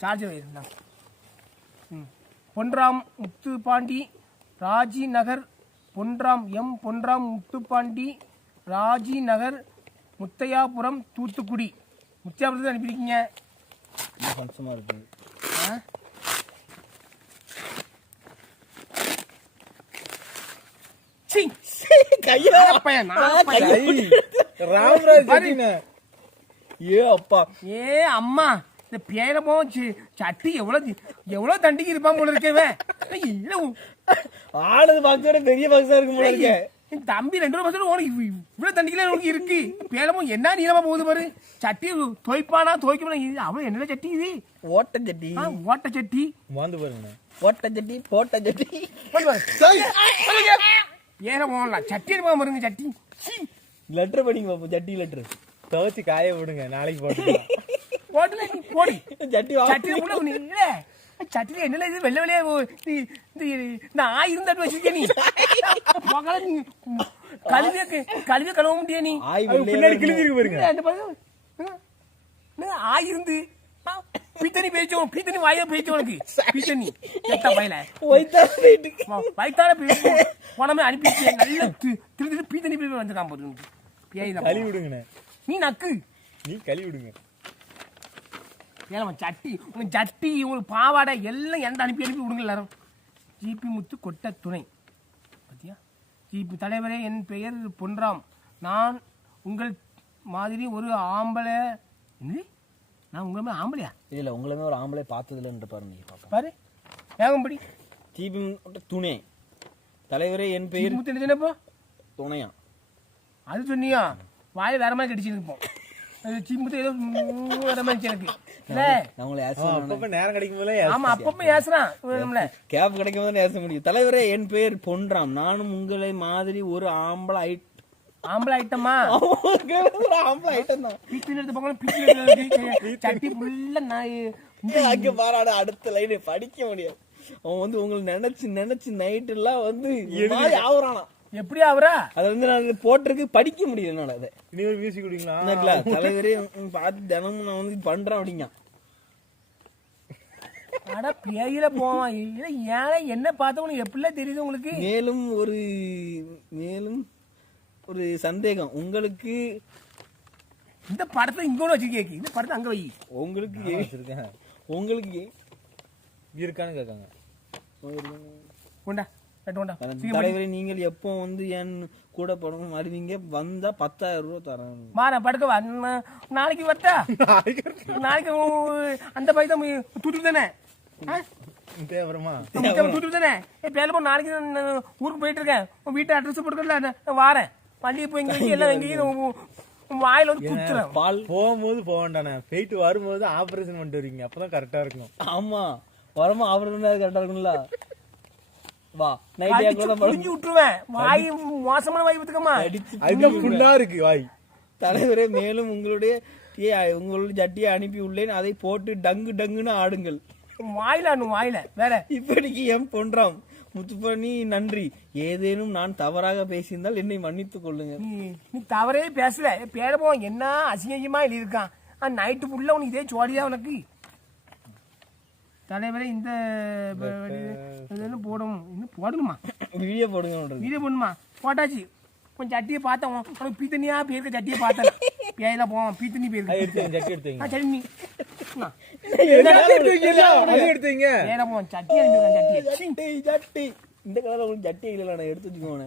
Charger வைருந்தா. Ponram Muthupandi Raji நகர், பொன்ராம் முத்துப்பாண்டி ராஜி நகர், முத்தையாபுரம், தூத்துக்குடி. முத்தையாபுரத்துக்கு அனுப்பியிருக்கீங்க. சந்தோஷமா இருக்கு. ஏ அம்மா, இந்த பேரமோ சட்டி எவ்வளவு தண்டிக்கு இருப்பான் போல இருக்கவே. ஆனது பாக்ஸோட பெரிய பாக்ஸா இருக்கு போல இருக்க. தம்பி 2 ரூபா உனக்கு இவ்வளவு தண்டிக்கல உனக்கு இருக்கு. பேரமும் என்ன நீளமா போகுது பாரு. சட்டி துவைப்பானா துவைக்கணும். அவ்வளவு என்ன சட்டி இது? ஓட்ட சட்டி. ஓட்ட சட்டி வந்து பாருங்க. ஓட்ட சட்டி போட்ட சட்டி. ஏறமோல சட்டி இருப்பான் பாருங்க. சட்டி லெட்டர் படிங்க பாப்போம். சட்டி லெட்டர் துவைச்சு காய விடுங்க, நாளைக்கு போட்டு போட்டுல நீ போடு. சட்டி சட்டில கூட நீ இல்ல சட்டில என்ன இது வெள்ளை வெள்ளையா நான் இருந்தாட்டு வச்சிருக்கே. நீ கழுவிய கழுவ முடியா? நீ பின்னாடி கிழிஞ்சிருக்கு பாருங்க. ஆயிருந்து பீத்தனி பேய்ச்சோம். பீத்தனி வாயா பேய்ச்சோம். உனக்கு பீத்தனி எட்ட வயல வயிற்றால போனமே அனுப்பிச்சு நல்ல திரு பீத்தனி பேய் வந்துருக்கான் போது. கழுவி விடுங்க. நீ நக்கு, நீ கழுவி விடுங்க. ஏன் சட்டி உங்க சட்டி உங்களுக்கு பாவாடை எல்லாம் எந்த அனுப்பி விடுங்க எல்லாரும். ஜிபி முத்து கொட்ட துணை பார்த்தியா? ஜிபி தலைவரே, என் பெயர் பொன்ராம். நான் உங்கள் மாதிரி ஒரு ஆம்பளை. என்ன நான் உங்களை மாதிரி ஆம்பளையா? இல்ல உங்களுமே ஒரு ஆம்பளை பார்த்ததுலன்ற பாரு. நீங்க பாப்பா பாரு வேகம்படி. ஜிபி துணை தலைவரே, என் பெயர் முத்து. என்னப்போ துணையா அது சொன்னியா? வாயை வேற மாதிரி கடிச்சிருப்போம். ஏதோ வேற மாதிரி எனக்கு நேரம் கிடைக்கும் போது. ஆமா அப்பப்ப ஏசுறான். கேப் கிடைக்கும் போது ஏச முடியும். தலைவரே, என் பெயர் பொன்ராம். நானும் உங்களை மாதிரி ஒரு ஆம்பளை ஐட்டமா? ஒரு ஆம்பளை ஐட்டம் தான். சட்டி ஃபுல்லா அங்க பாராட அடுத்த லைன் படிக்க முடியாது. அவன் வந்து உங்களை நினைச்சு நைட் எல்லாம் வந்து ஆகுறானா? எப்படி ஆகுறா? அதை வந்து நான் போட்டிருக்கு படிக்க முடியல என்னால. அதை நீங்க மியூசிக் குடிங்களா? தலைவரே பார்த்து தினமும் நான் வந்து பண்றேன் அப்படிங்க. அட பேயில போவான். ஏன் என்ன பார்த்த உனக்கு எப்படிலாம் தெரியுது உங்களுக்கு? மேலும் ஒரு சந்தேகம் உங்களுக்கு. இந்த படத்தை இங்க வச்சிருக்கேன். இந்த படத்தை அங்க வை. உங்களுக்கு இருக்கான்னு கேட்காங்க. தலைவரை, நீங்கள் எப்போ வந்து என் கூட படம் வருவீங்க? வந்தா 10,000 ரூபாய் தரேன். மாற படுக்க வா. நாளைக்கு வரட்டா? நாளைக்கு அந்த பையன் தூட்டு தானே தூட்டு தானே. பேல நாளைக்கு ஊருக்கு போயிட்டு இருக்கேன். வீட்டு அட்ரஸ் போட்டுக்கல வாரேன். பள்ளியை போய் எங்க எல்லாம் எங்கேயும் வாயில வந்து குத்துறேன். பால் போகும்போது போக வேண்டானே, போயிட்டு வரும்போது ஆபரேஷன் பண்ணிட்டு வருவீங்க. அப்பதான் கரெக்டா இருக்கும். ஆமா, வரமா ஆபரேஷன் கரெக்டா இருக்கும்ல. வா விட்டுருவேன். வாய் மோசமான வாய் பத்துக்கமா இருக்கு வாய். தலைவரே, மேலும் உங்களுடைய ஜட்டியை அனுப்பி உள்ளேன். அதை போட்டு டங்கு டங்குன்னு ஆடுங்கள். வாயில வேற. இப்படிக்கு எம் பொன்றாம் முத்துப்பணி நன்றி. ஏதேனும் நான் தவறாக பேசியிருந்தால் என்னை மன்னித்துக் கொள்ளுங்க. நீ தவறே பேசல. பேரப்போ என்ன அசிங்கமா எழுதியிருக்கான். நைட்டு ஃபுல்லா உனக்கு இதே சோடியா உனக்கு. தலைவரே, இந்த போடணும். இன்னும் போடணுமா? வீடியோ போடுமா? போட்டாச்சு. கொஞ்சம் சட்டியை பார்த்தேன். உனக்கு பீத்தனியா பேருக்க சட்டியை பார்த்தேன். பேயெல்லாம் போவான். பீத்தனி பேருக்கு சரி. நீ சட்டி இந்த கலர்ல உங்களுக்கு சட்டி இல்லை, நான் எடுத்து வச்சுக்கோங்க.